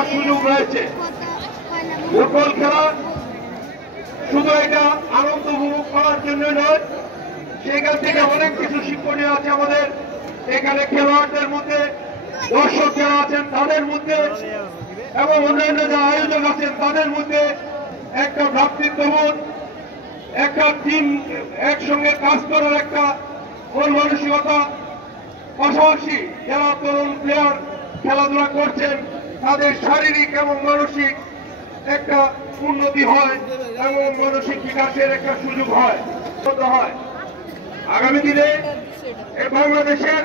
একটা সুযোগ রয়েছে। ফুটবল খেলা শুধু এটা আনন্দ উপভোগ করার জন্য নয়, সেখান থেকে অনেক কিছু শিক্ষণীয় আছে আমাদের এখানে খেলোয়াড়দের মধ্যে, দর্শক যারা আছেন তাদের মধ্যে এবং অন্যান্য যারা আয়োজক আছেন তাদের মধ্যে একটা ভ্রাতৃত্ববোধ, একটা টিম একসঙ্গে কাজ করার একটা মন মানসিকতা, পাশাপাশি যারা তরুণ প্লেয়ার খেলাধুলা করছেন তাদের শারীরিক এবং মানসিক একটা উন্নতি হয় এবং মানসিক বিকাশের একটা সুযোগ হয়। আগামী দিনে এই বাংলাদেশের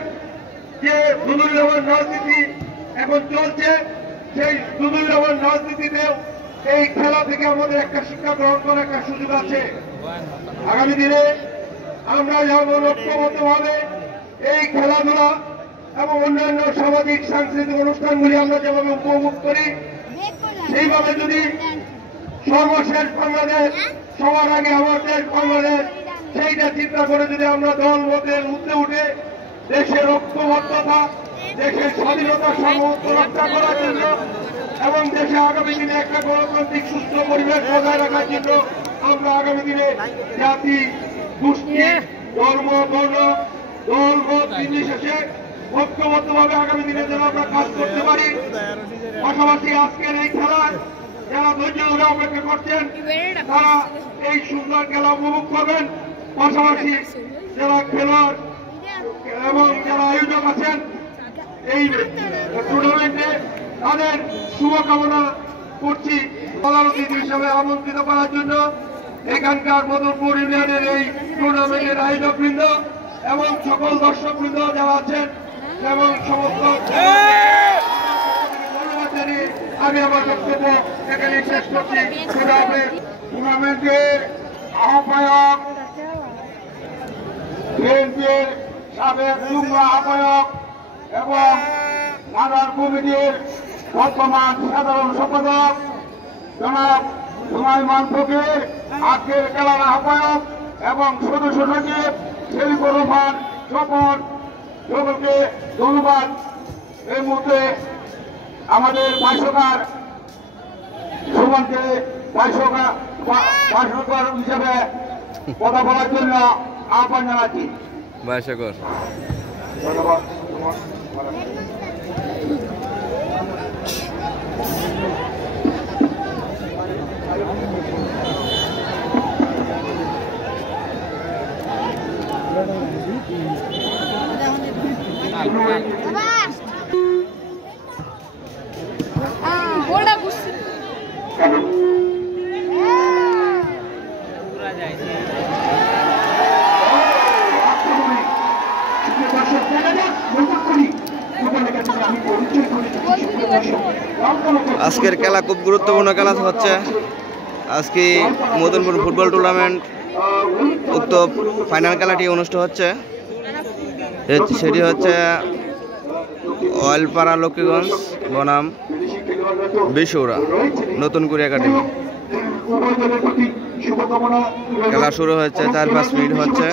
যে দুর্নীতির রাজনীতি এখন চলছে, সেই দুর্নীতির রাজনীতিতেও এই খেলা থেকে আমাদের একটা শিক্ষা গ্রহণ করার একটা সুযোগ আছে। আগামী দিনে আমরা যেমন ঐক্যবদ্ধভাবে এই খেলাধুলা এবং অন্যান্য সামাজিক সাংস্কৃতিক অনুষ্ঠানগুলি আমরা যেভাবে উপভোগ করি, সেইভাবে যদি সর্বশেষ বাংলাদেশ, সবার আগে আমাদের বাংলাদেশ, সেইটা চিন্তা করে যদি আমরা দল মতের উঠে উঠে দেশের ঐক্যবদ্ধতা, দেশের স্বাধীনতা সার্বভৌমত্ব রক্ষা করার জন্য এবং দেশে আগামী দিনে একটা গণতান্ত্রিক সুস্থ পরিবেশ বজায় রাখার জন্য আমরা আগামী দিনে জাতি, গোষ্ঠী, ধর্ম, বর্ণ, দল মত নির্বিশেষে ঐক্যবদ্ধভাবে আগামী দিনে যেন আমরা কাজ করতে পারি। পাশাপাশি আজকের এই খেলায় যারা ধৈর্য ধরে অপেক্ষা করছেন তারা এই সুন্দর খেলা উপভোগ করবেন। পাশাপাশি যারা খেলোয়াড় এবং যারা আয়োজক আছেন এই টুর্নামেন্টে তাদের শুভকামনা করছি। প্রধান অতিথি হিসাবে আমন্ত্রিত করার জন্য এখানকার মদনপুর ইউনিয়নের এই টুর্নামেন্টের আয়োজকবৃন্দ এবং সকল দর্শকবৃন্দ যারা আছেন এবং সমস্ত আমি আমার বক্তব্য এখানে শেষ করছি। টুর্নামেন্টের আহ্বায়ক, বিএনপির সাবেক যুগ্ম আহ্বায়ক এবং নাদার কমিটির বর্তমান সাধারণ সম্পাদক জনাব হুমায়ুন ফকির, আজকের খেলার আহ্বায়ক এবং সদস্য সচিব শরীফুর রহমান স্বপন, সকলকে ধন্যবাদ। এই মুহূর্তে আমাদের ভাষ্যকার সুমনকে ভাষ্যকার হিসেবে কথা বলার জন্য আহ্বান জানাচ্ছি। ভাষ্যকার ধন্যবাদ। আজকের খেলা খুব গুরুত্বপূর্ণ খেলা হচ্ছে। আজকে মদনপুর ফুটবল টুর্নামেন্ট উক্ত ফাইনাল খেলাটি অনুষ্ঠিত হচ্ছে। সেটি হচ্ছে অয়েলপাড়া লক্ষ্মীগঞ্জ বনাম বিশৌরা নতুন কুড়ি একাডেমি। খেলা শুরু হচ্ছে, 4-5 মিনিট হচ্ছে।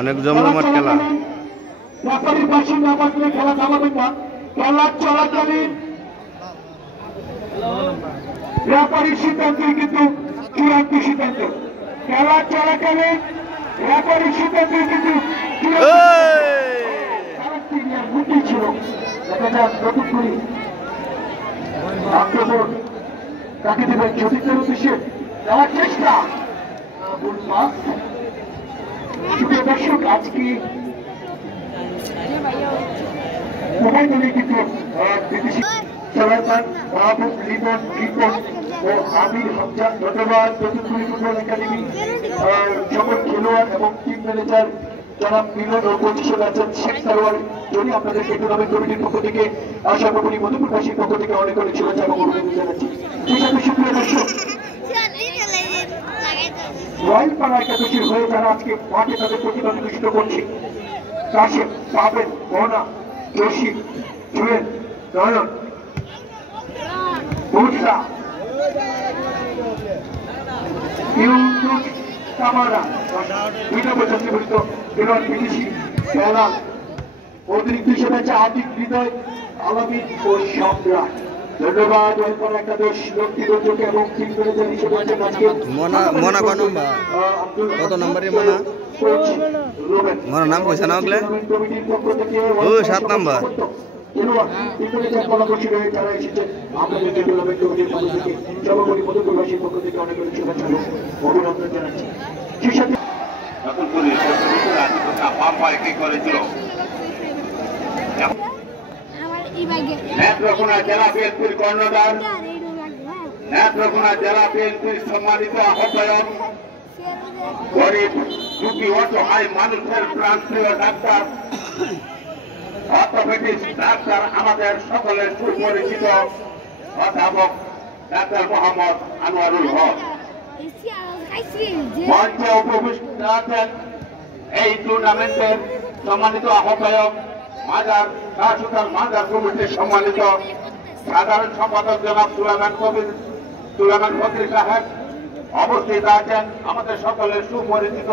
অনেক জমজমাট খেলা। ব্যাপারীর সিদ্ধান্তই কিন্তু চূড়ান্ত সিদ্ধান্ত। খেলা চলাকালীন ব্যাপারীর সিদ্ধান্তই কিন্তু বুদ্ধি ছিল। দেখা যাক কতক্ষণই আক্রমণ কাকে দেবেন সতীর্থের উদ্দেশ্যে দেওয়ার চেষ্টা। সুপ্রিয় দর্শক, আজকে উভয় দলে কিন্তু বিদেশি সালামান, মাহবুব, লিমন, রিপন ও আমির হামজা, ধন্যবাদ নতুনপুরি ফুটবল একাডেমি সকল খেলোয়াড় এবং টিম ম্যানেজার জনাব মিলন ও কোচ হিসেবে আছেন শেখ সারোয়ার জনি। আপনাদেরকে টুর্নামেন্ট কমিটির পক্ষ থেকে সর্বোপরি মধুপুরবাসীর পক্ষ থেকে অনেক অনেক শুভেচ্ছা এবং অভিনন্দন জানাচ্ছি। সেই সাথে সুপ্রিয় দর্শক, রয়েলপাড়া একাদশীর হয়ে যারা আজকে মাঠে তাদের প্রতিদ্বন্দ্বিতা করছে, কাশেম, পাবেন, মোহনা, জসিম, জুয়েল, নয়ন, বুসরা, ইউনুস, তামারা, 2 নম্বর বিদেশি বেলাল, অতিরিক্ত হিসেবে আছে আতিক, হৃদয়, আলামিন ও সম্রাট। ধন্যবাদ। এরপর একাদশ ব্যক্তিগত এবং টিম ম্যানেজার হিসেবে আছেন আজকে মনা কত নম্বরে মনা মনার নাম কইছে না ওগুলো? ও 7 নম্বর। যারা এসেছেন আপনাদের ডেভেলপমেন্ট কমিটির পক্ষ থেকে সর্বোপরি মধুপুরবাসীর পক্ষ থেকে অনেক অনেক শুভেচ্ছা অভিনন্দন জানাচ্ছি। সেই সাথে নেত্রকোনা জেলা বিএনপির কর্ণধার, নেত্রকোনা জেলা বিএনপির সম্মানিত আহ্বায়ক, গরিব দুঃখী অসহায় মানুষের প্রাণপ্রিয় ডাক্তার, অর্থোপেডিক্স ডাক্তার, আমাদের সকলের সুপরিচিত অধ্যাপক ডাক্তার মোহাম্মদ আনোয়ারুল হক। মঞ্চে উপবিষ্ট আছেন এই টুর্নামেন্টের সম্মানিত আহ্বায়ক, মাজার শাহসুলতান মাজার কমিটির সম্মানিত সাধারণ সম্পাদক জনাব সুলাইমান ফজলি সাহেব। অবস্থিত আছেন আমাদের সকলের সুপরিচিত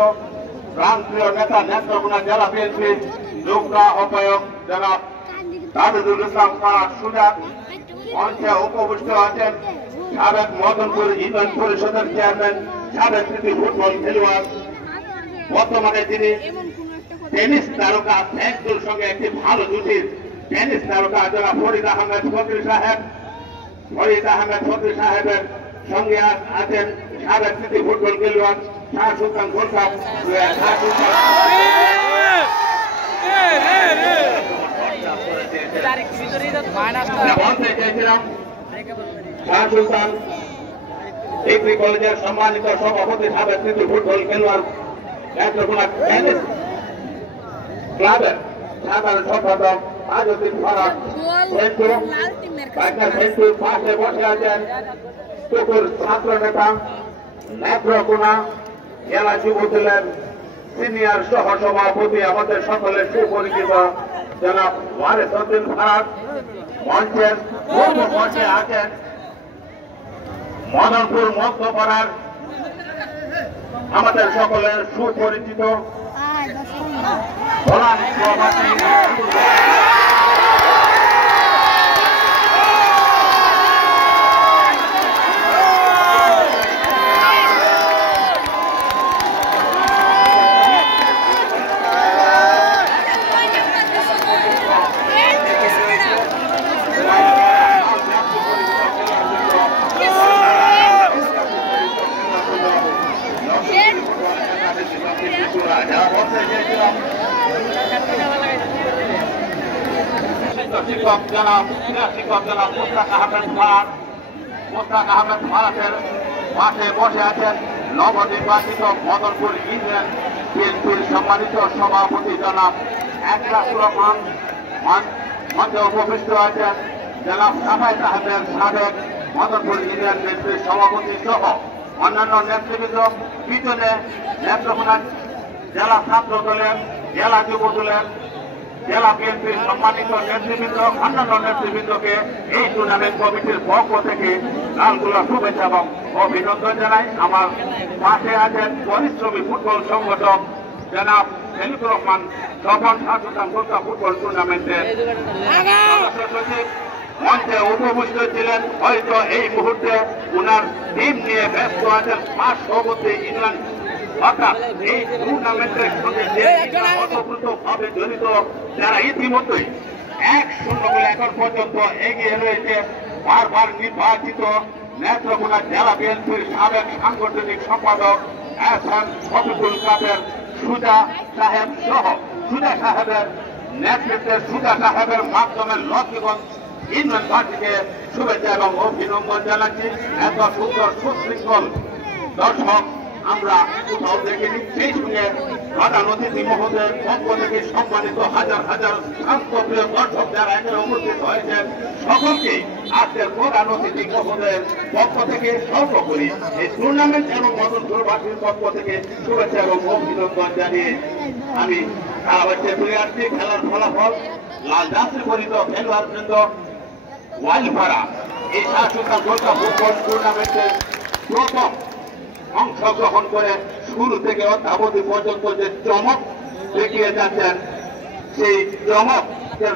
প্রাণপ্রিয় নেতা, নেত্রকোনা জেলা বিএনপির যুগ্ম আহ্বায়ক জনাব তাবিদুল ইসলাম সুজাত। মঞ্চে উপবিষ্ট আছেন সাবেক মদনপুর ইউনিয়ন পরিষদের চেয়ারম্যান, সাবেক কৃতি ফুটবল খেলোয়াড়, বর্তমানে তিনি টেনিস তারকা ফ্যান্সুর সঙ্গে একটি ভালো জুটির টেনিস তারকা জনাব ফরিদ আহমেদ ফজলি সাহেব। ফরিদ আহমেদ ফজলি সাহেবের সঙ্গে আছেন সাবেক কৃতি ফুটবল খেলোয়াড় শাহ সুলতান গোলসাপ। বলতে চাইছিলাম শাহ সুলতান ডিগ্রি কলেজের সম্মানিত সভাপতি, সাবেক কৃতি ফুটবল খেলোয়াড়, নেত্রকোনা টেনিস ক্লাবের সাধারণ সম্পাদক আজউদ্দিন ফারাক সেন্টুর পাশে বসে আছেন টুকুর ছাত্র নেতা, নেত্রকোনা জেলা যুবদলের সিনিয়র সহ সভাপতি, আমাদের সকলের সুপরিচিত জনাব ওয়ারেস উদ্দিন ফারাক। মঞ্চের পূর্ব মঞ্চে আছেন মদনপুর মধ্যপাড়ার আমাদের সকলের সুপরিচিত শিক্ষক জনাব মুস্তাক আহমেদ ফারাক। মুস্তাক আহমেদ ফারাকের পাশে বসে আছেন নবনির্বাচিত মদনপুর ইউনিয়ন বিএনপির সম্মানিত সভাপতি জনাব একরাস রহমান। মঞ্চে উপবিষ্ট আছেন জনাব সাফাই সাহেবের সাবেক মদনপুর ইউনিয়ন বিএনপির সভাপতি সহ অন্যান্য নেতৃবৃন্দ। পিছনে নেত্রকোনা জেলা ছাত্র দলের, জেলা যুব দলের, জেলা বিএনপির সম্মানিত নেতৃবৃন্দ, অন্যান্য নেতৃবৃন্দকে এই টুর্নামেন্ট কমিটির পক্ষ থেকে লালগোলা শুভেচ্ছা এবং অভিনন্দন জানাই। আমার পাশে আছেন পরিশ্রমী ফুটবল সংগঠক জনাব সেলিকুর রহমান স্বপন শাহসুলতান ফুটবল টুর্নামেন্টের সদস্য সচিব। মঞ্চে উপবিষ্ট ছিলেন, হয়তো এই মুহূর্তে উনার টিম নিয়ে ব্যস্ত আছেন পাঁচ সভাপতি ইউনিয়ন, অর্থাৎ এই টুর্নামেন্টের সঙ্গে ওতপ্রোতভাবে জড়িত, যারা ইতিমধ্যেই 1-0 বলে এখন পর্যন্ত এগিয়ে রয়েছে। বারবার নির্বাচিত নেত্রকোনা জেলা বিএনপির সাবেক সাংগঠনিক সম্পাদক এসএম শফিকুল কাদের সুজা সাহেব সহ সুজা সাহেবের নেতৃত্বে, সুজা সাহেবের মাধ্যমে লক্ষ্মীগঞ্জ ইউনিয়ন পার্টিকে শুভেচ্ছা এবং অভিনন্দন জানাচ্ছি। এত সুন্দর সুশৃঙ্খল দর্শক আমরা কোথাও দেখিনি। সেই সঙ্গে প্রধান অতিথি মহোদয়ের পক্ষ থেকে সম্মানিত হাজার হাজার শান্তপ্রিয় দর্শক যারা এখানে উপস্থিত হয়েছেন, সকলকে আজকের প্রধান অতিথি মহোদয়ের পক্ষ থেকে সর্বোপরি এই টুর্নামেন্ট এবং মদনপুরবাসীর পক্ষ থেকে শুভেচ্ছা এবং অভিনন্দন জানিয়ে আমি খেলা ফিরে আসছি। খেলার ফলাফল লাল যাত্রী পরিত খেলোয়াড় বৃন্দ ওয়াইলপাড়া এই শাহসুলতান ফুটবল টুর্নামেন্টের প্রথম অংশগ্রহণ করে শুরু থেকে অদ্যাবধি পর্যন্ত যে চমক দেখিয়ে যাচ্ছেন সেই চমকের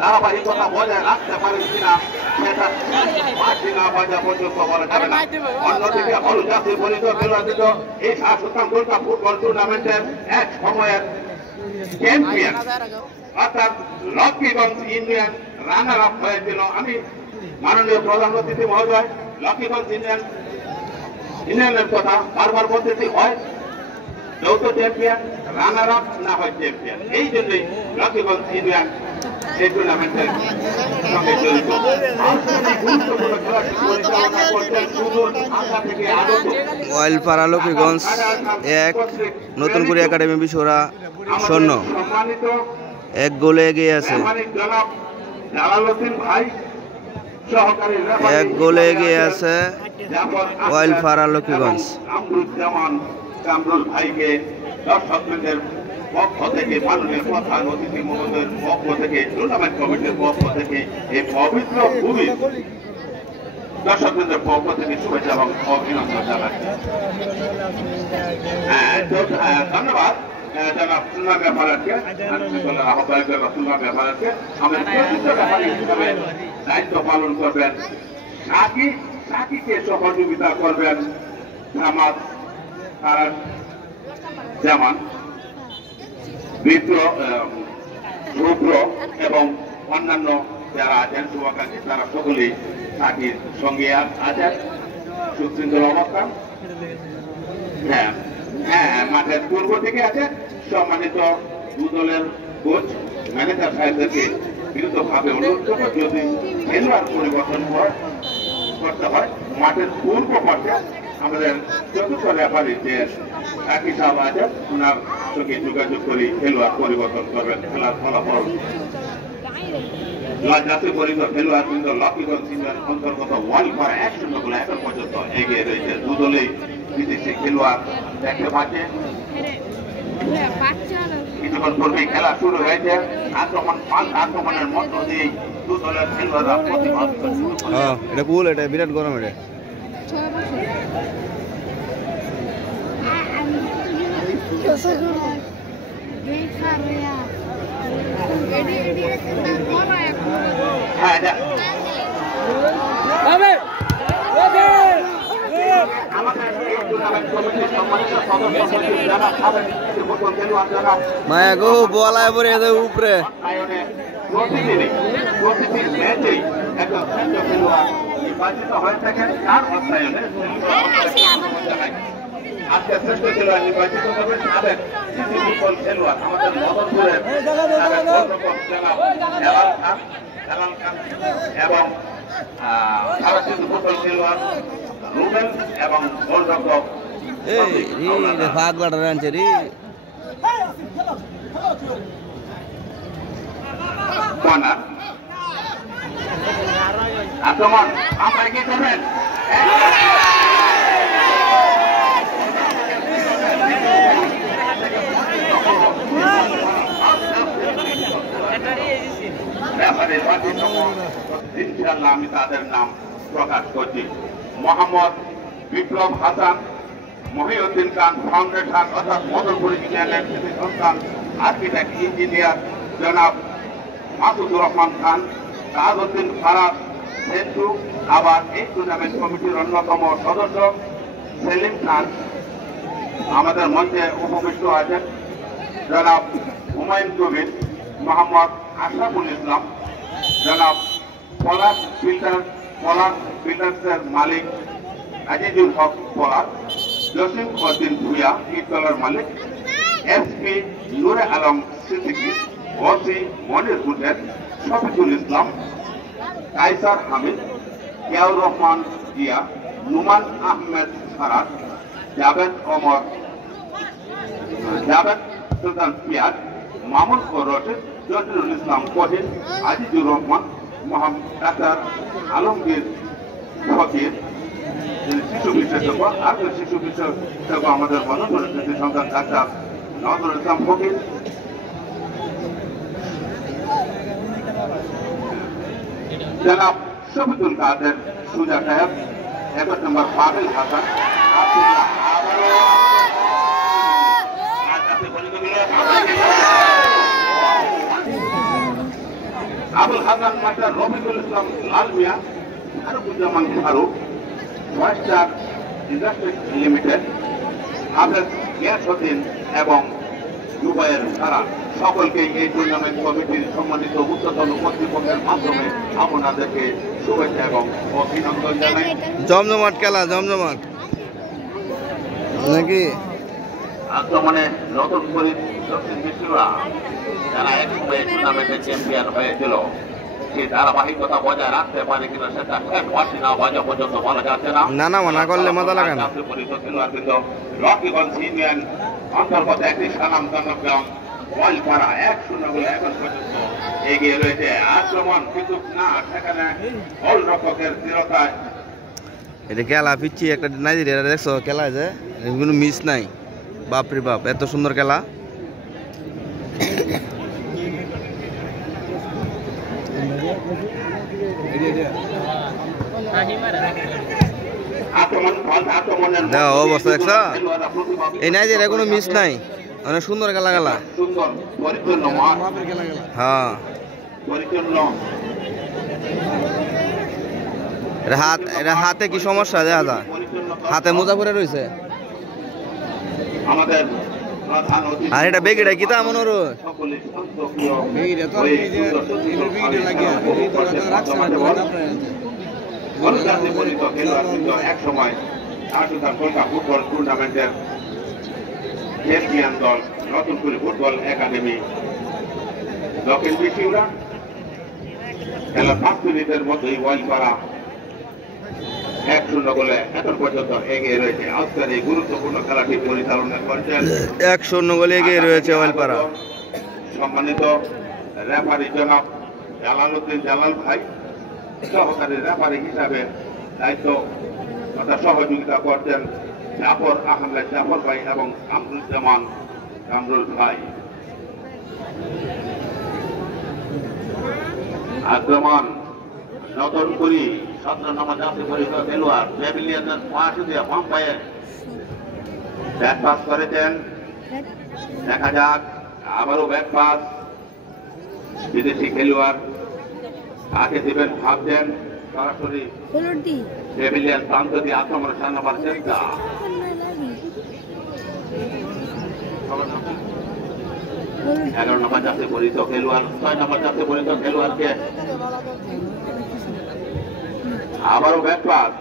ধারাবাহিকতা বজায় রাখতে পারেন কিনা সেটা না বাজা পর্যন্ত বলা যাবে না। অন্যদিকে জাতীয় পরিচয় খেলাধুল এই 7 শতাংশটা ফুটবল টুর্নামেন্টের এক সময়ের চ্যাম্পিয়ন অর্থাৎ লক্ষ্মীগঞ্জ ইউনিয়ন রানার আপ হয়েছিল। আমি মাননীয় প্রধান অতিথি মহোদয় লক্ষ্মীগঞ্জ ইউনিয়নের কথা বারবার বলতেছি, হয় যৌথ চ্যাম্পিয়ন, রানার আপ না হয় চ্যাম্পিয়ন। এই জন্যই লক্ষ্মীগঞ্জ ইউনিয়ন এই টুর্নামেন্টের সঙ্গে জড়িত। গুরুত্বপূর্ণ খেলাটি পরিচালনা করছেন সুদূর ঢাকা থেকে আগত ওয়াইলপাড়া লক্ষ্মীগঞ্জ 1, নতুন কুড়ি একাডেমি বিশোরা 0। 1 গোলে এগিয়ে আছে। 1 গোলে এগিয়ে আছে ওয়াইলপাড়া লক্ষ্মীগঞ্জ। কামরুল ভাইকে দর্শকদের পক্ষ থেকে, মাননীয় প্রধান অতিথি মহোদয়ের পক্ষ থেকে, টুর্নামেন্ট কমিটির পক্ষ থেকে, এই পবিত্র ভূমি দর্শকদের পক্ষ থেকে শুভেচ্ছা এবং অভিনন্দন জানাচ্ছি। ধন্যবাদ জনাব সুলমান ব্যাপারকে, আহ্বায়ক জনাব সুলমান ব্যাপারকে। আমাদের প্রকৃত ব্যাপারী হিসাবে দায়িত্ব পালন করবেন সাকিকে সহযোগিতা করবেন জামাত যেমন শুভ্র এবং অন্যান্য যারা আছেন শুভাকাঙ্ক্ষী, তারা সকলেই সাকির সঙ্গে আছেন। সুশৃঙ্খল অবস্থান। হ্যাঁ, মাঠের পূর্ব থেকে আছে সম্মানিত দু দলের কোচ ম্যানেজার সাহেবদেরকে বিরুদ্ধভাবে অনুরোধ করবো, যদি খেলোয়াড় পরিবর্তন করতে হয় মাঠের পূর্ব পথে আমাদের চতুর্থ রেফারি যে সাকি সাহেব আছেন ওনার সঙ্গে যোগাযোগ করে খেলোয়াড় পরিবর্তন করবেন। খেলার ফলাফল জাতীয় পরিচয় খেলোয়াড় কিন্তু লক্ষ্মীগঞ্জ ইউনিয়ন অন্তর্গত ওয়াইলপাড়া 1-0 গোলে এখন পর্যন্ত এগিয়ে রয়েছে। দু দলেই বিদেশি খেলোয়াড় দেখতে পাচ্ছে। কিছুক্ষণ পূর্বেই খেলা শুরু হয়েছে। আক্রমণের মধ্য দিয়ে দু দলের খেলোয়াড়রা প্রতিবাদ শুরু করে। এটা ভুল, এটা বিরাট গরম। এটা মায়া গো বলায় পরে উপরে প্রতিদিন ম্যাচেই একজন শ্রেষ্ঠ খেলোয়াড় নির্বাচিত হয়ে থাকেন। তার অর্থায়নে আজকে শ্রেষ্ঠ খেলোয়াড় নির্বাচিত করবেন সাবেক সিসি ফুটবল খেলোয়াড় আমাদের মদনপুরের হেলাল খান এবং সাবেক সিসি ফুটবল খেলোয়াড় রুবেল এবং গোলরক্ষক আক্রমণ আমরা কি করবেন? ইনশাআল্লাহ আমি তাদের নাম প্রকাশ করছি। মোহাম্মদ বিপ্লব হাসান, মহিউদ্দিন খান ফাউন্ডেশন অর্থাৎ মদনপুর ইউনিয়নের কৃষি সন্তান আর্কিটেক্ট ইঞ্জিনিয়ার জনাব মাসুদুর রহমান খান, তাজউদ্দিন ফারাজ সেন্টু, আবার এই টুর্নামেন্ট কমিটির অন্যতম সদস্য সেলিম খান আমাদের মঞ্চে উপবিষ্ট আছেন। জনাব হুমায়ুন কবির, মোহাম্মদ আশরাফুল ইসলাম, জনাব পলাশ ফিল্টার্সের মালিক আজিজুল হক পলাশ, জসিম উদ্দিন ভুইয়া ইটকলার মালিক, এসপি নুরে আলম সিদ্দিকী, ওসি মনির হুসেন, শফিকুল ইসলাম, কাইসার হামিদ, জিয়াউর রহমান জিয়া, নুমান আহমেদ ফারাজ, জাভেদ সুলতান পিয়াজ, মামুন ও রশিদ, জসিরুল ইসলাম কহিন, আজিজুর রহমান, মোহাম্মদ ডাক্তার আলমগীর ফকির, শিশু বিশেষজ্ঞ আজকের শিশু বিশেষজ্ঞ আমাদের মদনপুরের কৃষি সন্তান ডাক্তার নজরুল ইসলাম ফকির, জনাব শফিকুল কাদের সুজা সাহেব, 1 number Pabel Hasan, Abdullah Abul Hasan master Rafiqul Islam Lal Mia, Faruquzzaman Faruk, Wester Industries Limited, Hafez Giasuddin এবং জুবায়ের সারা সকলকে এই টুর্নামেন্ট কমিটির সম্মানিত ঊর্ধ্বতন কর্তৃপক্ষের মাধ্যমে আপনাদেরকে শুভেচ্ছা এবং অভিনন্দন জানাই। জমজমাট খেলা, জমজমাট নাকি আক্রমণে নতুন করে দক্ষিণ বিশ্বরা যারা একসময় টুর্নামেন্টের চ্যাম্পিয়ন হয়েছিল সেই ধারাবাহিকতা বজায় রাখতে পারে কিনা সেটা শেষ পাচ্ছি না, বাজা পর্যন্ত বলা যাচ্ছে না। না মানা করলে মাথা লাগে না। কিন্তু রকিগঞ্জ ইউনিয়ন অন্তর্গত একটি সালাম গ্রাম ওয়ালপাড়া 1-0 গোলে এখন পর্যন্ত এগিয়ে রয়েছে। আক্রমণ কিন্তু না, সেখানে গোলরক্ষকের দৃঢ়তায় এটা খেলা পিচ্ছি একটা নাইজেরিয়া দেখছো খেলা যে কোনো মিস নাই। বাপরে বাপ, এত সুন্দর খেলা। দেখো অবস্থা দেখছ, এই নাইজেরিয়া কোনো মিস নাই, অনেক সুন্দর খেলা খেলা। হ্যাঁ এটা হাতে কি সমস্যা দেখা যায়, হাতে মোজা পরে রয়েছে। আর এটা বেগিটা কি তা মনে রো এক সময় ফুটবল টুর্নামেন্টের চ্যাম্পিয়ন দল নতুন করে ফুটবল একাডেমি দক্ষিণ বিশ্বরা খেলা 5 মিনিটের মধ্যেই ওয়ালপাড়া 1-0 গোলে এখন পর্যন্ত এগিয়ে রয়েছে। আজকের এই গুরুত্বপূর্ণ খেলাটি পরিচালনা করছেন 1-0 গোলে এগিয়ে রয়েছে ওয়ালপাড়া। সম্মানিত রেফারি জনাব জালালউদ্দিন জালাল ভাই, সহকারী রেফারি হিসাবে দায়িত্ব তথা সহযোগিতা করছেন জাফর আহমেদ জাফর ভাই এবং কামরুজ্জামান কামরুল ভাই। আক্রমণ নতুন করি 17 নম্বর জাতীয় পরিষদ খেলোয়াড় প্যাভিলিয়নের পাশ দিয়ে বাম পায়ে ব্যাক পাস করেছেন। দেখা যাক আবারও ব্যাক পাস, বিদেশি খেলোয়াড় কাকে দিবেন ভাবছেন, সরাসরি প্যাভিলিয়ন প্রান্ত দিয়ে আক্রমণের সামনে চেষ্টা। 11 নম্বর জাতীয় পরিষদ খেলোয়াড় 6 নম্বর জাতীয় পরিষদ খেলোয়াড়কে আবারও ব্যাক পাস,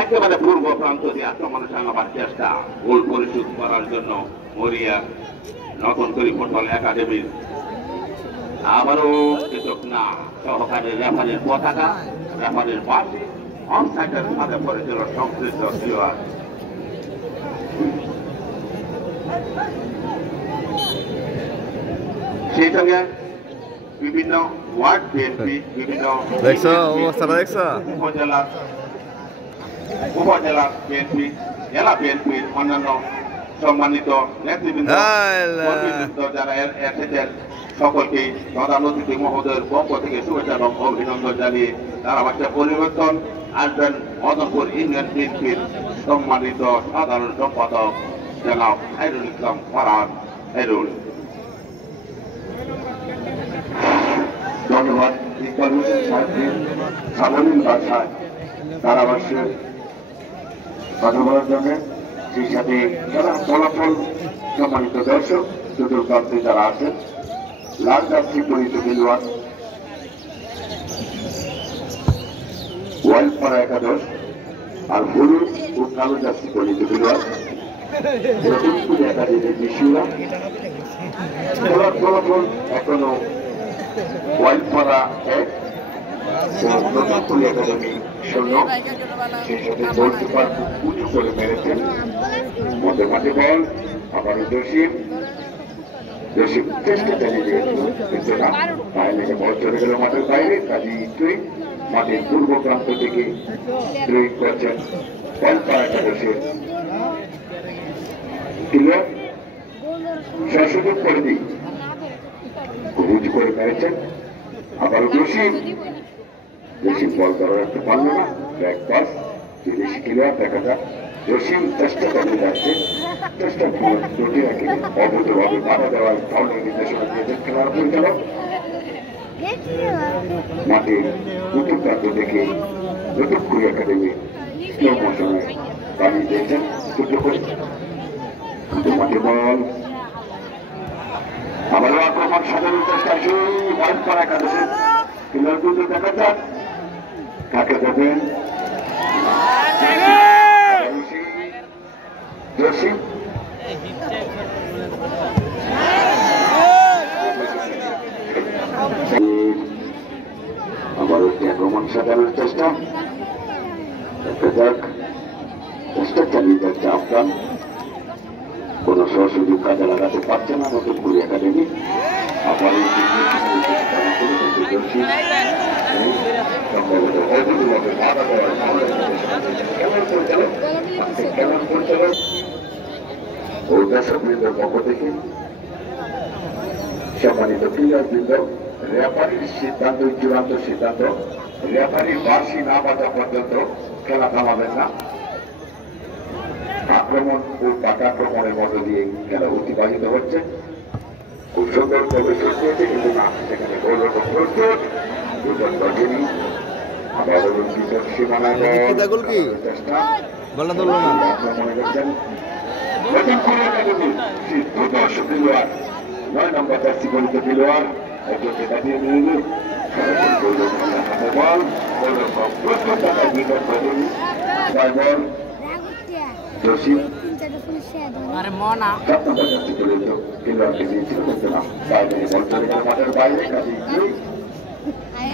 একেবারে পূর্ব প্রান্ত দিয়ে আক্রমণের সামনে চেষ্টা। গোল পরিশোধ করার জন্য মরিয়া নতুন করে ফুটবল একাডেমির আবারও সুযোগ না, সহকারী রেফারির পতাকা, রেফারির পাশে অফসাইডের সাথে পড়েছিল সংশ্লিষ্ট খেলোয়াড়। সেই সঙ্গে বিভিন্ন ওয়ার্ড বিএনপি, বিভিন্ন উপজেলা বিএনপি, জেলা বিএনপির অন্যান্য সম্মানিত নেতৃবৃন্দ যারা এসেছেন সকলকেই প্রধান অতিথি মহোদয়ের পক্ষ থেকে শুভেচ্ছা এবং অভিনন্দন জানিয়ে ধারাবাহিক পরিবর্তন আসবেন মদনপুর ইউনিয়ন বিএনপির সম্মানিত সাধারণ সম্পাদক জনাব খায়রুল ইসলাম ফারহান খায়রুল। ধন্যবাদ ইকবাল হোসেন সাহেবকে সাবলীল ভাষায় ধারাভাষ্যের কথা বলার জন্য। সেই সাথে যারা ফলাফল সম্মানিত দর্শক চতুর্প্রান্তে যারা আছেন, লাল জার্সি পরিহিত খেলোয়াড় ওয়ালপাড়া 11 আর হলুদ ও কালো জার্সি পরিহিত খেলোয়াড় নতুনপুর একাডেমির বিশ্বরা। খেলার ফলাফল এখনো ওয়ালপাড়া 1 ও নতুনপুর একাডেমি 0। সেই সাথে গোলকিপার উঁচু করে মেরেছেন। মধ্যে মাঠে বল আবারও জসিম চেষ্টা চালিয়ে দিয়েছিল কিন্তু না, পায়ে লেগে বল চলে গেল মাঠের বাইরে। কাজী তুই মাঠের পূর্ব প্রান্ত থেকে ড্রয়িং করছেন ওয়ালপাড়া 11 ক্লিয়ার সশোধন করে দিই, খুব উঁচু করে মেরেছেন। আবারও জসিম বল ধরে রাখতে পারল না, ব্যাক পাস বিদেশি খেলোয়াড়। দেখা যাক জসিম চেষ্টা করে যাচ্ছে, চেষ্টা দুটি রাখে অবৈধভাবে বাধা দেওয়ার ধরনের নির্দেশনা দিয়েছেন খেলার পরিচালক। মাটির দুটি প্রান্ত দেখে নতুন কুড়ি একাডেমি স্লো মোশনে বানিয়ে দিয়েছেন ছোট করে মাটি বল আবারও আক্রমণ সাজানোর চেষ্টা ওয়াইড করা একাদশে খেলার দুটো দেখা যাক কাকে দেবেন জসিম আবার একটি আক্রমণ সাজানোর চেষ্টা দেখা যাক চেষ্টা চালিয়ে যাচ্ছে আফগান কোন সহযোগী কাজে লাগাতে পারছে না নতুন কুড়ি একাডেমি আবার দর্শকবৃন্দের পক্ষ থেকে সম্মানিত প্লেয়ার বৃন্দ রেফারির সিদ্ধান্ত চূড়ান্ত সিদ্ধান্ত রেফারির বার্ষি না বাজা পর্যন্ত খেলা থামাবেন না আক্রমণ ও পাকাক্রমণের মধ্য দিয়ে খেলা অতিবাহিত হচ্ছে খুব সুন্দর প্রবেশ হয়েছে কিন্তু না সেখানে গোলরক্ষক প্রস্তুত দুজন গজনী আবার বিপদ সীমানায় চেষ্টা আক্রমণে করছেন নতুন করে একাডেমি দ্রুত খেলোয়াড় 9 নম্বর জার্সি পরিচিত খেলোয়াড় একজনকে দাঁড়িয়ে নিয়ে বল প্রস্তুত থাকার বিপদ গজনী বল জসিম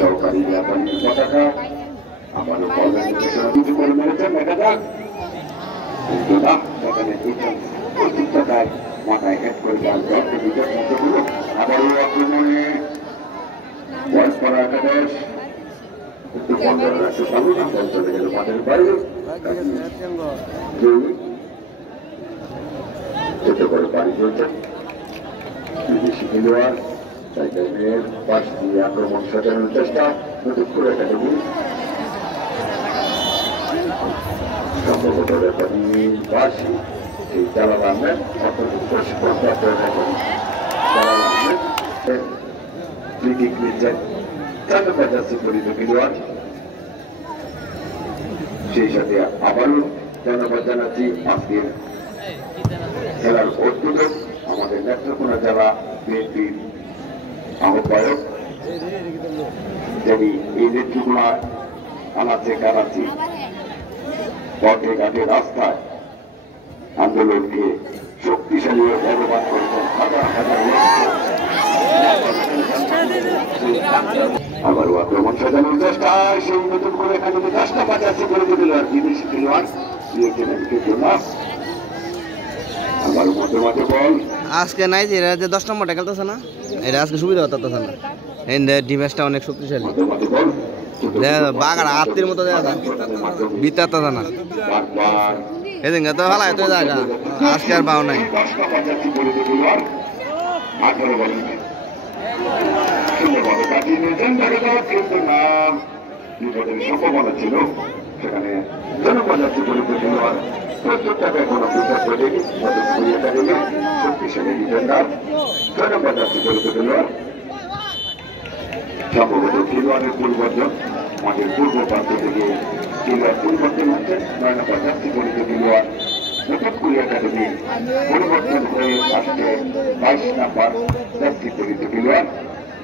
সরকারি পতাকা আমারও করে মেরেছেন দেখা যাক কিন্তু না সেখানে প্রস্তুত থাকায় মাথায় হেড করে আবার ওই আক্রমণে বল করা একাদশ একটু বন্ধ রাখতে পারল না বল চলে গেল মাঠের বাইরে ছোট করে বাড়ি চলছেন বিদেশি খেলোয়াড় টাইগারের পাশ দিয়ে আক্রমণ সাজানোর চেষ্টা নতুন করে একাডেমি সম্ভবত রেফারি বাসি সেই জালাল আহমেদ প্রশিক্ষণপ্রাপ্ত referee Jalal Ahmed free kick নিচ্ছেন 4 নম্বর জার্সি পরিচিত খেলোয়াড় সেই সাথে আবারও ধন্যবাদ জানাচ্ছি আজকের খেলার উদ্বোধক আমাদের নেত্রকোনা জেলা বিএনপির আহ্বায়ক যিনি এই নেত্রকোনা আনাচে কানাচে পথে ঘাটে রাস্তায় আন্দোলনকে শক্তিশালী ব্যবহার করেছেন হাজার হাজার আবারও আক্রমণ সাজানোর চেষ্টায় সেই নতুন করে এখানে 10 নম্বর জার্সি করে দিল আর বিদেশি খেলোয়াড় আবার মধ্যে মাঠে বল আজকে নাই যে এরা যে 10 নম্বরটা খেলতেছে না এটা আজকে সুবিধা হতেছে না এই ডিফেন্সটা অনেক শক্তিশালী বাগার আত্মীর মতো দেখা যায় বিতাতে না এদিন তো ভালো তো জায়গা আজকে আর পাও নাই সম্ভাবনা ছিল সেখানে জনপ্রজাতি পরিচিত খেলোয়াড় প্রস্তুত থাকে কোনো শক্তিশালী ডিফেন্ডার জনপ্রজাতি পরিচিত খেলোয়াড় সম্ভবত খেলোয়াড়ের পরিবর্তন মাঠের পূর্ব প্রান্ত থেকে খেলোয়াড় পরিবর্তন হচ্ছে 9 নম্বর জার্সি পরিচিত খেলোয়াড় নতুন কুড়ি একাডেমি পরিবর্তন হয়ে আসছে 22 নম্বর জার্সি পরিচিত খেলোয়াড়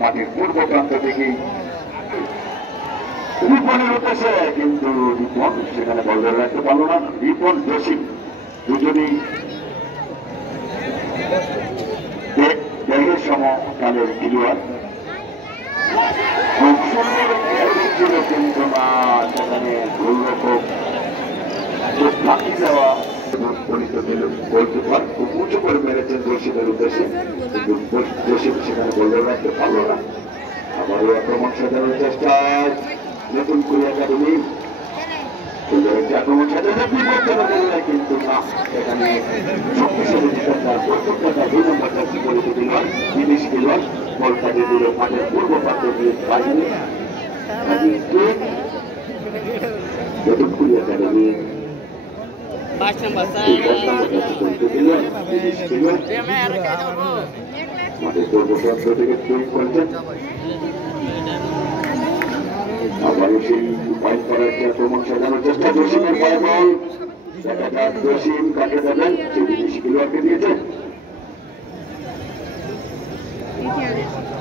মাঠের পূর্ব প্রান্ত থেকে রিপনের উদ্দেশ্যে কিন্তু রিপন সেখানে বল ধরে রাখতে পারল না রিপন জসিম দুজনেই দেহের সমকালের খেলোয়াড় খুব সুন্দর ছিল কিন্তু না সেখানে গোলরক্ষক ফাঁকি দেওয়া গোলকিপার খুব উঁচু করে মেরেছেন জসিমের উদ্দেশ্যে কিন্তু জসিম সেখানে বল ধরে রাখতে পারল না আবারও আক্রমণ সাজানোর চেষ্টা নতুন কুড়ি একাডেমি আক্রমণ সাজানোর বিপর্যয় কিন্তু না এখানে শক্তিশালী ডিফেন্ডার 2 নম্বর জার্সি পরিচিত খেলোয়াড় বিদেশি খেলোয়াড় বল কাটিয়ে দিল মাঠের পূর্ব প্রান্ত দিয়ে বাইরে নতুন কুড়ি একাডেমি মাঠের পূর্ব প্রান্ত থেকে তৈরি করেছেন সময় বল দেখা যাক জসিম কাকে দেবেন, 30 খেলোয়াড়কে দিয়েছেন।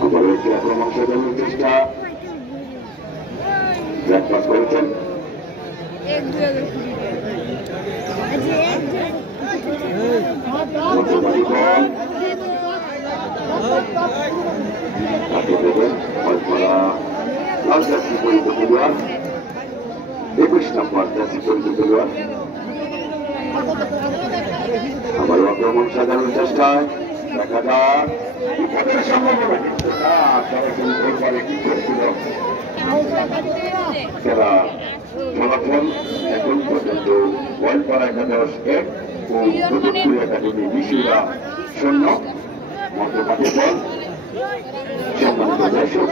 আবার একটি আক্রমণ সাজানোর চেষ্টা, ব্যাক পাস করেছেন। মধ্যমাটি বল কাকে দেবেন, ফলফলা লাল জার্সি পরিহিত খেলোয়াড়, 21 নম্বর জার্সি পরিহিত খেলোয়াড়। আবারও আক্রমণ সাজানোর চেষ্টায়, দেখা যাক বিপদের সম্ভাবনা কিন্তু না, সরাসরি গোল পারে কি করছিল খেলা ফলাফল এখন পর্যন্ত গোয়ালপাড়া একাদশ 1 ও দুদকপুর একাডেমি বিশুরা 0। মধ্যমাঠে বল, সম্মানিত দর্শক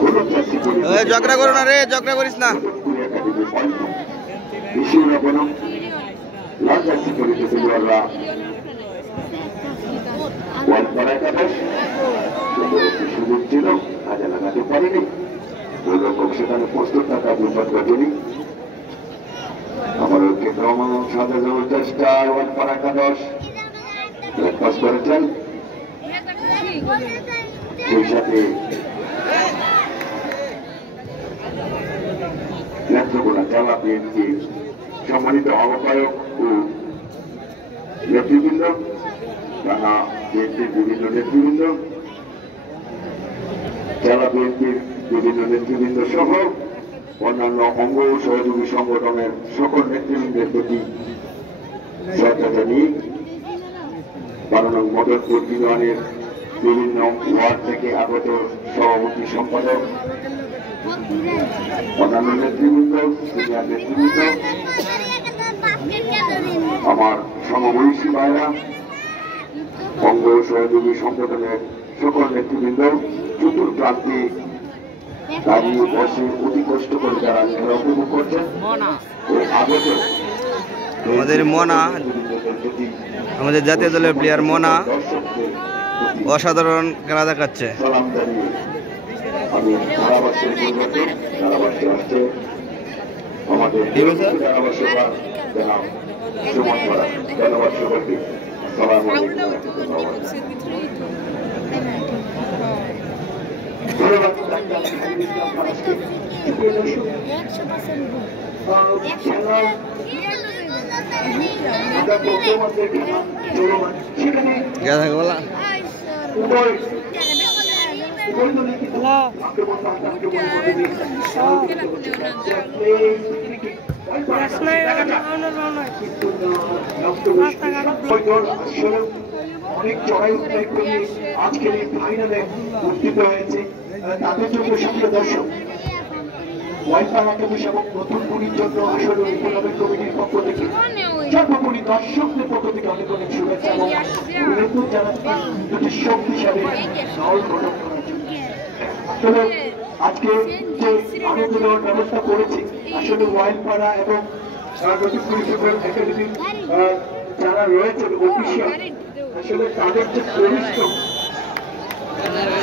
হলুদ জার্সি পরিহিত ঝগড়া করো না রে, ঝগড়া করিস না। দুদকপুর একাডেমি পয়েন্ট, বিশুরা বনাম লাল জার্সি পরিহিত খেলোয়াড়রা গোয়ালপাড়া একাদশ। সুন্দর একটি সুযোগ ছিল, কাজে লাগাতে পারেনি। গোলরক্ষক সেখানে প্রস্তুত থাকা বিপদ ঘটেনি। আমার একটি ক্রমণ সাজানোর চেষ্টা, গোয়ালপাড়া একাদশ ব্যাক পাস করেছেন। সেই সাথে নেত্রকোনা জেলা বিএনপির সম্মানিত আহ্বায়ক ও নেতৃবৃন্দ, থানা বিএনপির বিভিন্ন নেতৃবৃন্দ, জেলা বিএনপির বিভিন্ন নেতৃবৃন্দ সহ অন্যান্য অঙ্গ ও সহযোগী সংগঠনের সকল নেতৃবৃন্দের প্রতি শ্রদ্ধা জানিয়ে 12 নং মদনপুর ইউনিয়নের বিভিন্ন ওয়ার্ড থেকে আগত সভাপতি সম্পাদক, অন্যান্য নেতৃবৃন্দ, সিনিয়র নেতৃবৃন্দ, আমার সমবয়সী ভাইরা, অঙ্গ সহযোগী সংগঠনের সকল নেতৃবৃন্দ, চতুর্প্রান্তে দাঁড়িয়ে বসে অতি কষ্ট করে যারা খেলা উপভোগ করছেন, আগত আমাদের মনা, আমাদের জাতীয় দলের প্লেয়ার মনা অসাধারণ খেলা দেখাচ্ছে। সালাম জানিয়ে আমি ধারাভাষ্যের পরিবর্তে ধারাভাষ্যে আসছে আমাদের ধারাভাষ্যকার জনাব সুমন করা। ধন্যবাদ সবাইকে। আসসালামু আলাইকুম। ধন্যবাদ ডাক্তার হাবিবুল ইসলাম ফারাজকে। প্রিয় দর্শক, আমরা বর্তমানে খেলা চলমান, সেখানে উভয় অনেক চড়াই উত্তরাই করে আজকের এই ফাইনালে উত্থিত হয়েছে। তাদের জন্য সুপ্রিয় দর্শক, গোয়ালপাড়া একাদশ এবং নতুনপুরীর জন্য আসলে উপনগর কমিটির পক্ষ থেকে সর্বোপরি দর্শকদের পক্ষ থেকে অনেক অনেক শুভেচ্ছা এবং নতুন জানাচ্ছি দুটি শক্তিশালী দল গঠন করার জন্য। আসলে আজকে যে আনন্দ দেওয়ার ব্যবস্থা করেছে, আসলে গোয়ালপাড়া এবং নতুনপুরী ফুটবল একাডেমি যারা রয়েছে অফিসিয়াল, আসলে তাদের যে পরিশ্রম,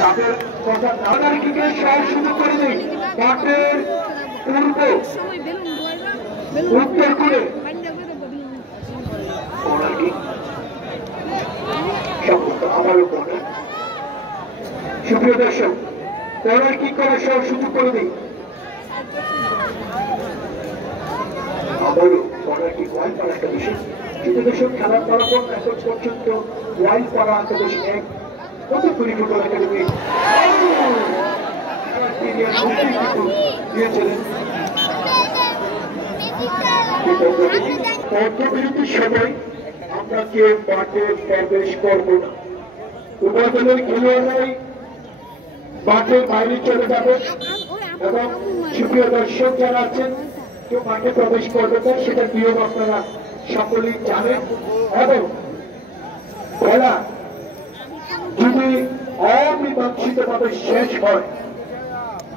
তাদের কথা নাগরিককে সব শুরু করে নেই। মাঠের পূর্ব উত্তর করে আমারও করে সুপ্রিয় দর্শক, করার কি করে সব শুরু করে নেই। আবারও করার কি গোয়ালপাড়া একাদশ। সুপ্রিয় দর্শক, খেলার ফলাফল এখন পর্যন্ত গোয়ালপাড়া একাদশ 1, নতুনপুরী ফুটবল একাডেমি দিয়েছিলেন। পদ্মবিরতির সময় আমরা কেউ মাঠে প্রবেশ করব না, উভয় দলের খেলোয়াড়রাই মাঠের বাইরে চলে যাবে এবং সুপ্রিয় দর্শক যারা আছেন কেউ মাঠে প্রবেশ করবে না, সেটা নিয়ম আপনারা সকলেই জানেন। এবং খেলা যদি অমীমাংসিত ভাবে শেষ হয়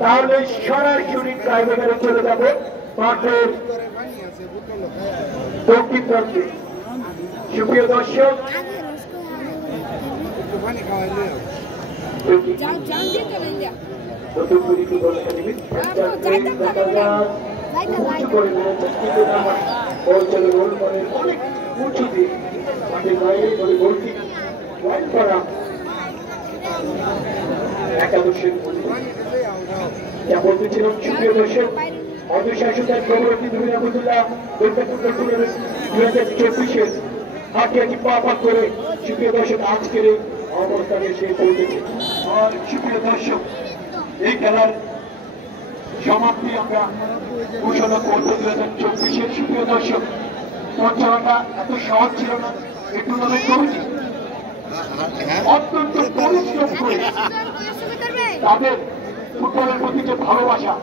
তাহলে সরাসরি ট্রাইব্রেকারে চলে যাবে মাঠের দক্ষিণ প্রান্তে। সুপ্রিয় দর্শক, নতুনপুরী ফুটবল একাডেমি উঁচু করে মেরেছেন, কিন্তু না বল চলে গোল করে অনেক উঁচু দিয়ে মাঠের বাইরে করে গোলটি ওয়াইড করা একাদশের যা বলতেছিলাম সুপ্রিয় দর্শক অর্ধশাসকের গৌরবী দুর্গা আবদুল্লাহ দুর্গাপুর টুর্নামেন্ট 2024-এর হাঁটিয়াটি পা করে সুপ্রিয় দর্শক আজকের এই অবস্থানে সে পৌঁছেছে। আর সুপ্রিয় দর্শক এই খেলার সমাপ্তি আমরা ঘোষণা করবো 2024-এর। সুপ্রিয় দর্শক পরিচালনা এত সহজ ছিল না। এই টুর্নামেন্ট কমিটি অত্যন্ত পরিশ্রম করে তাদের ফুটবলের প্রতি যে ভালোবাসা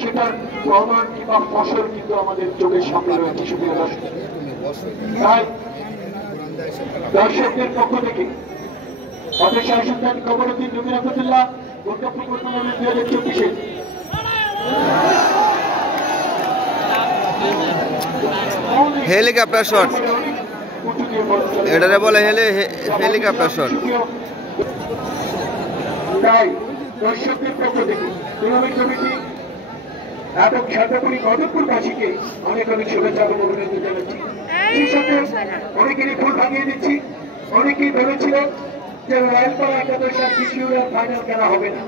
সেটার প্রমাণ কিংবা ফসল কিন্তু আমাদের চোখের সামনে রয়েছে। সুপ্রিয় দর্শক, তাই দর্শকদের পক্ষ থেকে অফিসার সুলতান কমরুদ্দিন জমির আবদুল্লাহ দুর্গাপুর টুর্নামেন্ট 2024-এ হেলিকপ্টার শট, এটারে বলে হেলিকপ্টার শট। তাই দর্শকদের পক্ষ থেকে টুর্নামেন্ট কমিটি এবং সাদাপুরি মদনপুরবাসীকে অনেক অনেক শুভেচ্ছা এবং অভিনন্দন জানাচ্ছি। সেই সাথে অনেকেরই ভুল ভাঙিয়ে দিচ্ছি। অনেকেই ভেবেছিল যে রয়্যালপাড়া একাদশ আর বিশ্বরা ফাইনাল খেলা হবে না,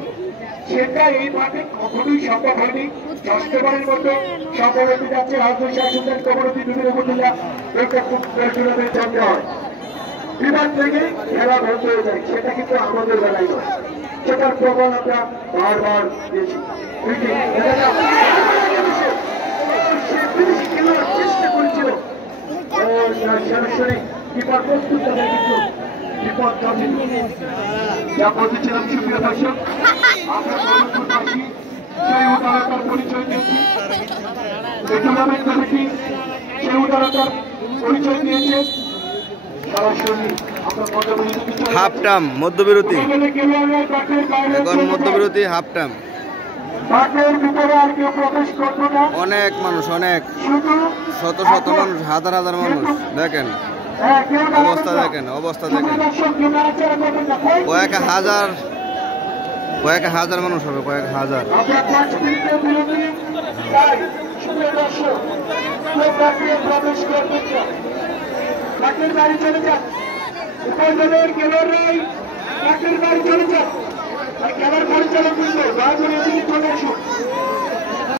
সেটা এই মাঠে কখনোই সম্ভব হয়নি। ষষ্ঠবারের মতো সফল হতে যাচ্ছে অফিসার সুলতান কমরুদ্দিন জমির আবদুল্লাহ টুর্নামেন্ট চলতে হয়। বিমান থেকে খেলা বন্ধ হয়ে যায়, সেটা কিন্তু আমাদের বেলায় নয়, সেটার প্রমাণ আমরা বারবার দিয়েছি। চেষ্টা করেছিল সরাসরি কিপার প্রস্তুত থাকে, কিন্তু বিপদ যা বলতেছিলাম সুপ্রিয় দর্শক, আমরা মদনপুরবাসী সেই উদারতার পরিচয় দিয়েছি। এই টুর্নামেন্ট কমিটি সেই উদারতার পরিচয় দিয়েছে। সরাসরি আমরা হাফ টাইম মধ্যবিরতি, এখন মধ্যবিরতি হাফ টাইম। অনেক মানুষ, অনেক শত শত মানুষ, হাজার হাজার মানুষ। দেখেন অবস্থা, দেখেন অবস্থা, দেখেন কয়েক হাজার মানুষ হবে, কয়েক হাজার। বাড়ি চলে যান, উপজেলার খেলোয়াড়রাই বাড়ি চলে যান। খেলার পরিচালক দয়া করে চলে আসুন।